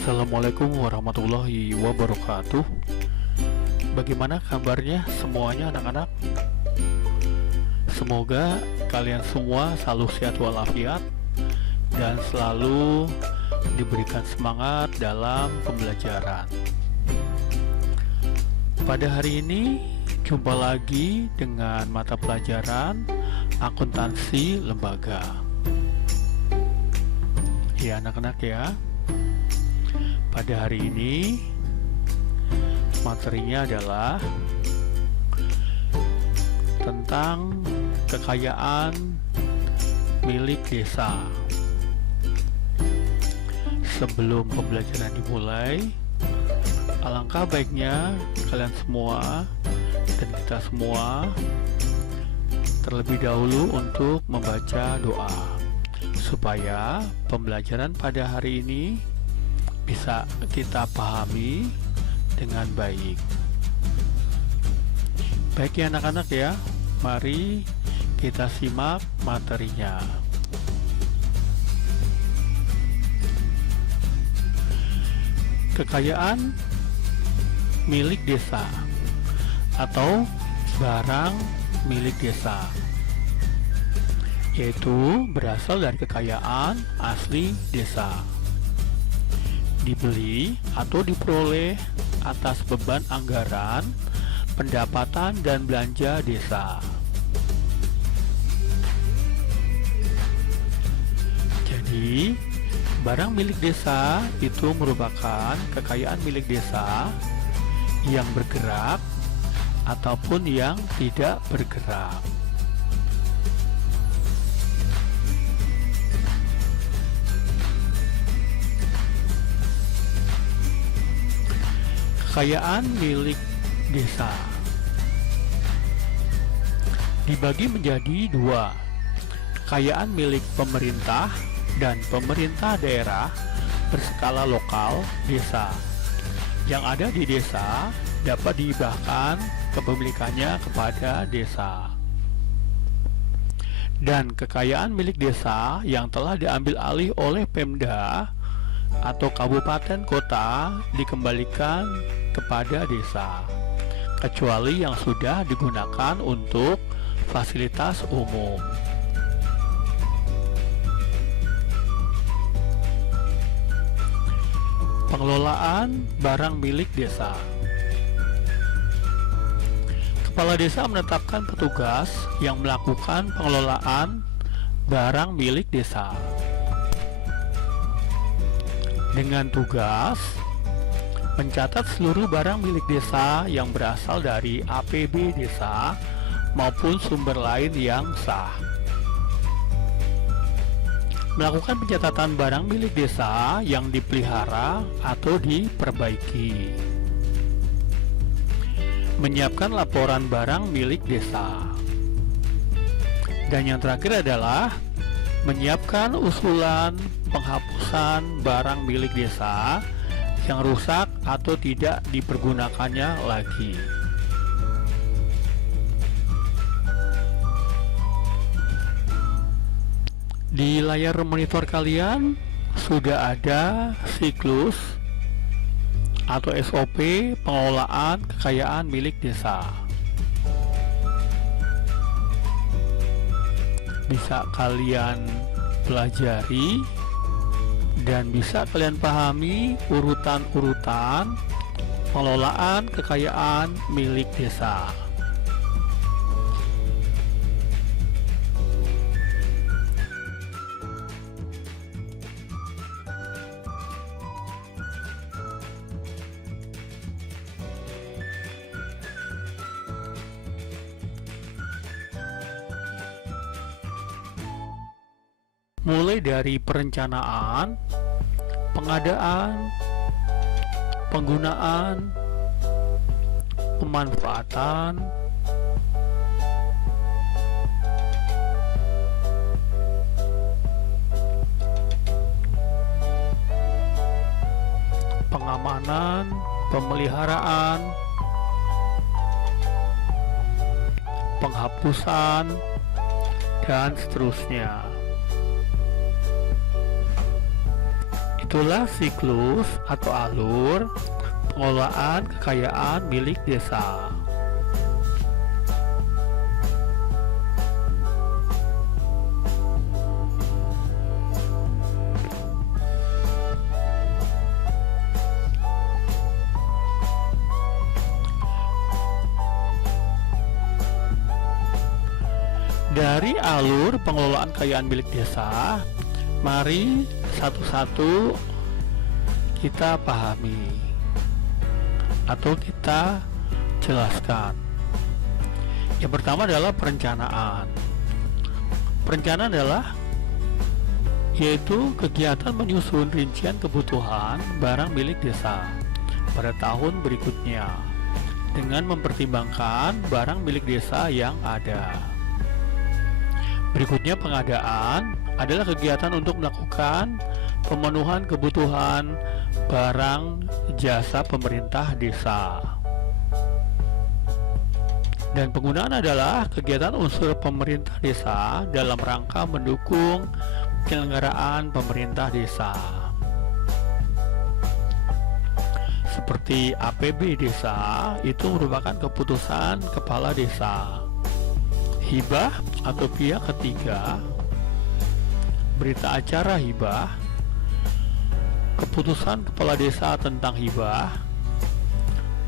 Assalamualaikum warahmatullahi wabarakatuh. Bagaimana kabarnya semuanya anak-anak? Semoga kalian semua selalu sehat walafiat dan selalu diberikan semangat dalam pembelajaran. Pada hari ini jumpa lagi dengan mata pelajaran akuntansi lembaga. Ya anak-anak ya. Pada hari ini materinya adalah tentang kekayaan milik desa. Sebelum pembelajaran dimulai, alangkah baiknya kalian semua dan kita semua terlebih dahulu untuk membaca doa supaya pembelajaran pada hari ini bisa kita pahami dengan baik. Baik ya anak-anak ya, mari kita simak materinya. Kekayaan milik desa atau barang milik desa, yaitu berasal dari kekayaan asli desa, dibeli atau diperoleh atas beban anggaran, pendapatan dan belanja desa. Jadi, barang milik desa itu merupakan kekayaan milik desa yang bergerak ataupun yang tidak bergerak. Kekayaan milik desa dibagi menjadi dua: kekayaan milik pemerintah dan pemerintah daerah berskala lokal desa. Yang ada di desa dapat dihibahkan kepemilikannya kepada desa. Dan kekayaan milik desa yang telah diambil alih oleh Pemda atau kabupaten kota dikembalikan kepada desa, kecuali yang sudah digunakan untuk fasilitas umum. Pengelolaan barang milik desa. Kepala desa menetapkan petugas yang melakukan pengelolaan barang milik desa dengan tugas mencatat seluruh barang milik desa yang berasal dari APB desa maupun sumber lain yang sah. Melakukan pencatatan barang milik desa yang dipelihara atau diperbaiki. Menyiapkan laporan barang milik desa. Dan yang terakhir adalah menyiapkan usulan penghapusan barang milik desa yang rusak atau tidak dipergunakannya lagi. Di layar monitor kalian sudah ada siklus atau SOP pengelolaan kekayaan milik desa. Bisa kalian pelajari dan bisa kalian pahami urutan-urutan pengelolaan kekayaan milik desa. Mulai dari perencanaan, pengadaan, penggunaan, pemanfaatan, pengamanan, pemeliharaan, penghapusan, dan seterusnya. Itulah siklus atau alur pengelolaan kekayaan milik desa. Dari alur pengelolaan kekayaan milik desa, mari satu-satu kita pahami atau kita jelaskan. Yang pertama adalah perencanaan. Perencanaan adalah yaitu kegiatan menyusun rincian kebutuhan barang milik desa pada tahun berikutnya dengan mempertimbangkan barang milik desa yang ada. Berikutnya pengadaan adalah kegiatan untuk melakukan pemenuhan kebutuhan barang jasa pemerintah desa. Dan penggunaan adalah kegiatan unsur pemerintah desa dalam rangka mendukung penyelenggaraan pemerintah desa. Seperti APB desa itu merupakan keputusan kepala desa. Hibah atau pihak ketiga, berita acara hibah, keputusan kepala desa tentang hibah,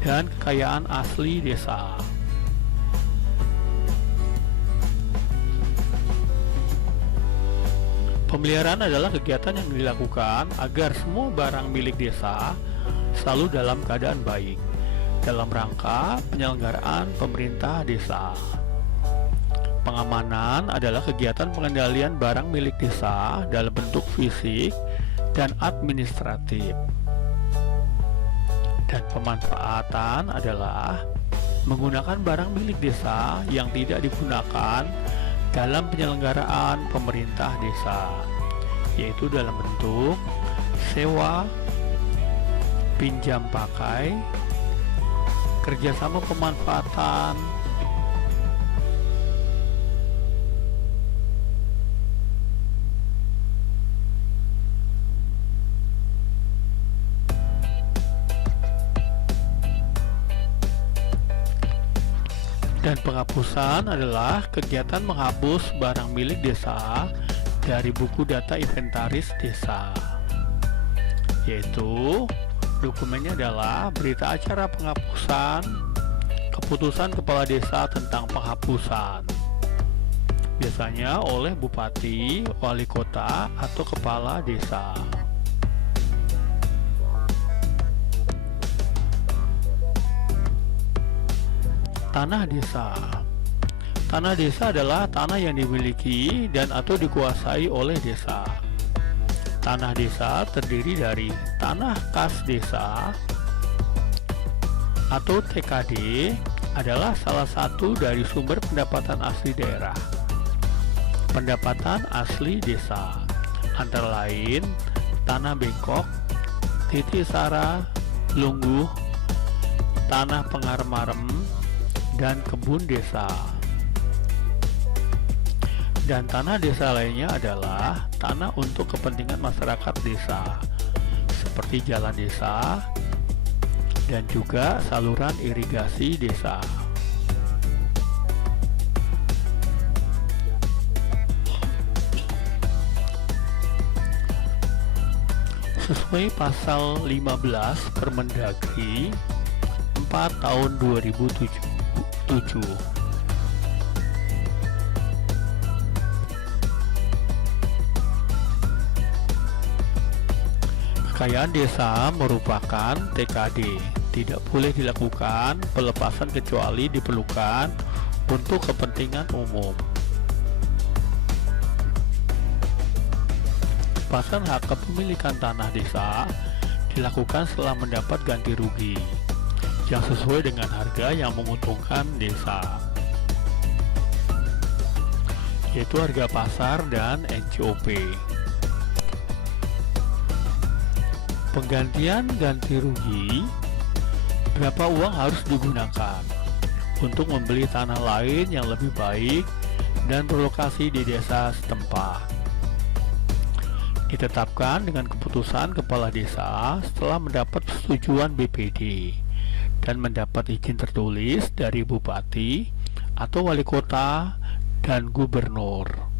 dan kekayaan asli desa. Pemeliharaan adalah kegiatan yang dilakukan agar semua barang milik desa selalu dalam keadaan baik dalam rangka penyelenggaraan pemerintah desa. Pengamanan adalah kegiatan pengendalian barang milik desa dalam bentuk fisik dan administratif. Dan pemanfaatan adalah menggunakan barang milik desa yang tidak digunakan dalam penyelenggaraan pemerintah desa, yaitu dalam bentuk sewa, pinjam pakai, kerjasama pemanfaatan, dan penghapusan adalah kegiatan menghapus barang milik desa dari buku data inventaris desa, yaitu dokumennya adalah berita acara penghapusan, keputusan kepala desa tentang penghapusan, biasanya oleh bupati, wali kota, atau kepala desa. Tanah desa. Tanah desa adalah tanah yang dimiliki dan atau dikuasai oleh desa. Tanah desa terdiri dari tanah kas desa atau TKD adalah salah satu dari sumber pendapatan asli daerah. Pendapatan asli desa antara lain tanah bengkok, titik sara, lungguh, tanah pengarem-arem, dan kebun desa. Dan tanah desa lainnya adalah tanah untuk kepentingan masyarakat desa, seperti jalan desa dan juga saluran irigasi desa. Sesuai pasal 15 Permendagri 4 tahun 2007. Kekayaan desa merupakan TKD, tidak boleh dilakukan pelepasan kecuali diperlukan untuk kepentingan umum. Pelepasan hak kepemilikan tanah desa dilakukan setelah mendapat ganti rugi yang sesuai dengan harga yang menguntungkan desa, yaitu harga pasar dan NCOP. Penggantian ganti rugi, berapa uang harus digunakan untuk membeli tanah lain yang lebih baik dan berlokasi di desa setempat. ditetapkan dengan keputusan kepala desa setelah mendapat persetujuan BPD dan mendapat izin tertulis dari bupati atau wali kota dan gubernur.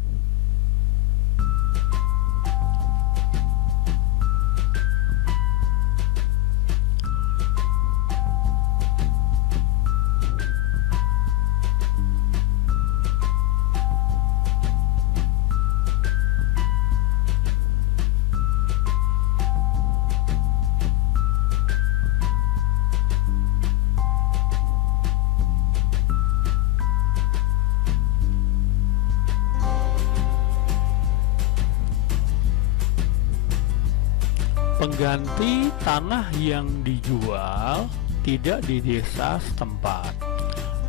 Pengganti tanah yang dijual tidak di desa setempat.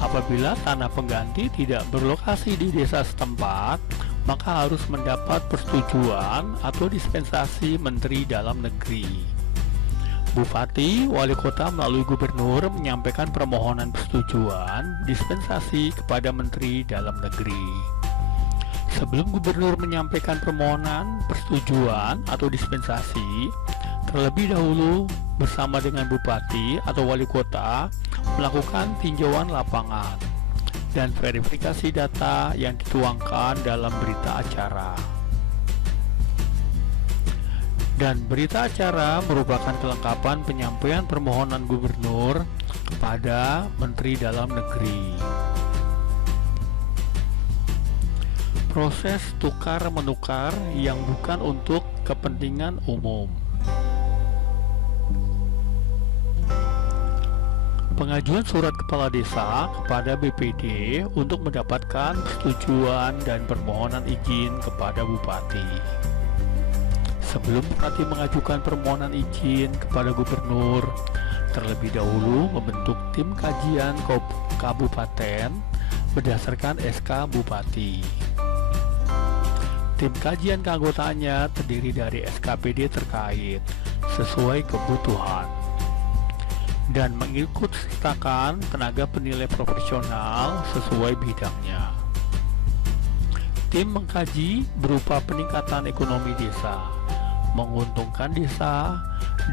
Apabila tanah pengganti tidak berlokasi di desa setempat, maka harus mendapat persetujuan atau dispensasi Menteri Dalam Negeri. Bupati, wali kota melalui gubernur menyampaikan permohonan persetujuan dispensasi kepada Menteri Dalam Negeri. Sebelum gubernur menyampaikan permohonan persetujuan atau dispensasi, terlebih dahulu bersama dengan bupati atau wali kota melakukan tinjauan lapangan dan verifikasi data yang dituangkan dalam berita acara. Dan berita acara merupakan kelengkapan penyampaian permohonan gubernur kepada Menteri Dalam Negeri. Proses tukar-menukar yang bukan untuk kepentingan umum. Pengajuan surat kepala desa kepada BPD untuk mendapatkan persetujuan dan permohonan izin kepada bupati. Sebelum bupati mengajukan permohonan izin kepada gubernur, terlebih dahulu membentuk tim kajian kabupaten berdasarkan SK Bupati. Tim kajian keanggotaannya terdiri dari SKPD terkait sesuai kebutuhan dan mengikut sertakan tenaga penilai profesional sesuai bidangnya. Tim mengkaji berupa peningkatan ekonomi desa, menguntungkan desa,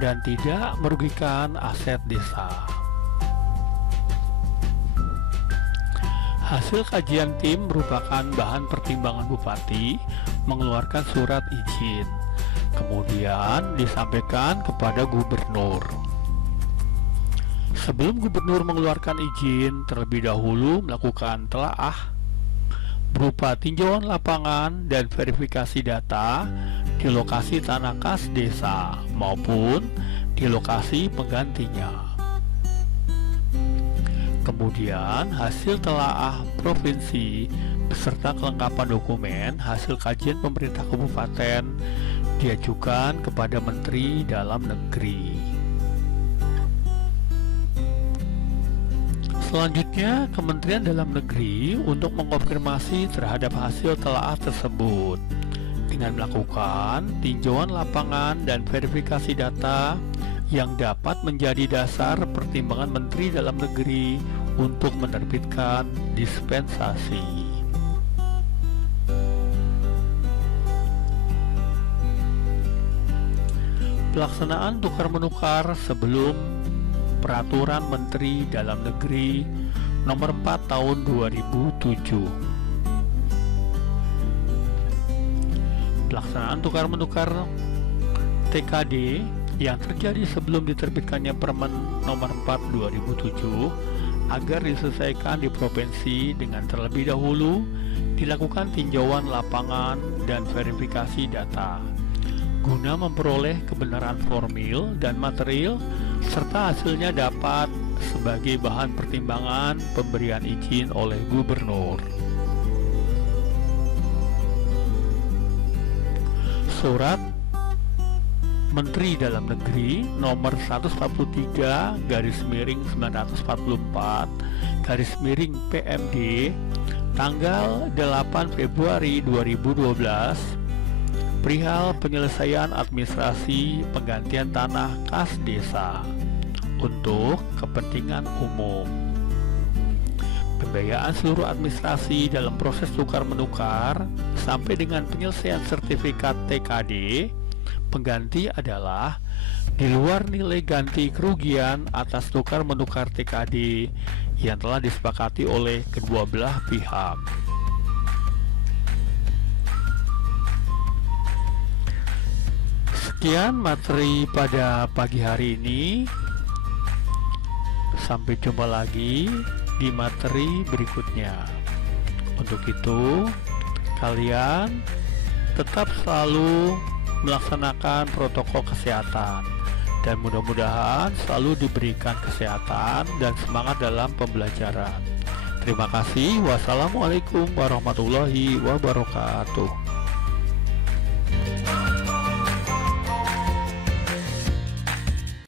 dan tidak merugikan aset desa. Hasil kajian tim merupakan bahan pertimbangan bupati mengeluarkan surat izin, kemudian disampaikan kepada gubernur. Sebelum gubernur mengeluarkan izin, terlebih dahulu melakukan telaah berupa tinjauan lapangan dan verifikasi data di lokasi tanah kas desa maupun di lokasi penggantinya. Kemudian hasil telaah provinsi beserta kelengkapan dokumen hasil kajian pemerintah kabupaten diajukan kepada Menteri Dalam Negeri. Selanjutnya, Kementerian Dalam Negeri untuk mengonfirmasi terhadap hasil telaah tersebut dengan melakukan tinjauan lapangan dan verifikasi data yang dapat menjadi dasar pertimbangan Menteri Dalam Negeri untuk menerbitkan dispensasi. Pelaksanaan tukar-menukar sebelum Peraturan Menteri Dalam Negeri Nomor 4 Tahun 2007. Pelaksanaan tukar-menukar TKD yang terjadi sebelum diterbitkannya Permen Nomor 4 2007 agar diselesaikan di provinsi dengan terlebih dahulu dilakukan tinjauan lapangan dan verifikasi data guna memperoleh kebenaran formil dan material serta hasilnya dapat sebagai bahan pertimbangan pemberian izin oleh gubernur. Surat Menteri Dalam Negeri Nomor 143/1944/PMD tanggal 8 Februari 2012 perihal penyelesaian administrasi penggantian tanah kas desa untuk kepentingan umum. Pembiayaan seluruh administrasi dalam proses tukar-menukar sampai dengan penyelesaian sertifikat TKD pengganti adalah di luar nilai ganti kerugian atas tukar menukar TKD yang telah disepakati oleh kedua belah pihak. Sekian materi pada pagi hari ini. Sampai jumpa lagi di materi berikutnya. Untuk itu, kalian tetap selalu melaksanakan protokol kesehatan dan mudah-mudahan selalu diberikan kesehatan dan semangat dalam pembelajaran. Terima kasih. Wassalamualaikum warahmatullahi wabarakatuh.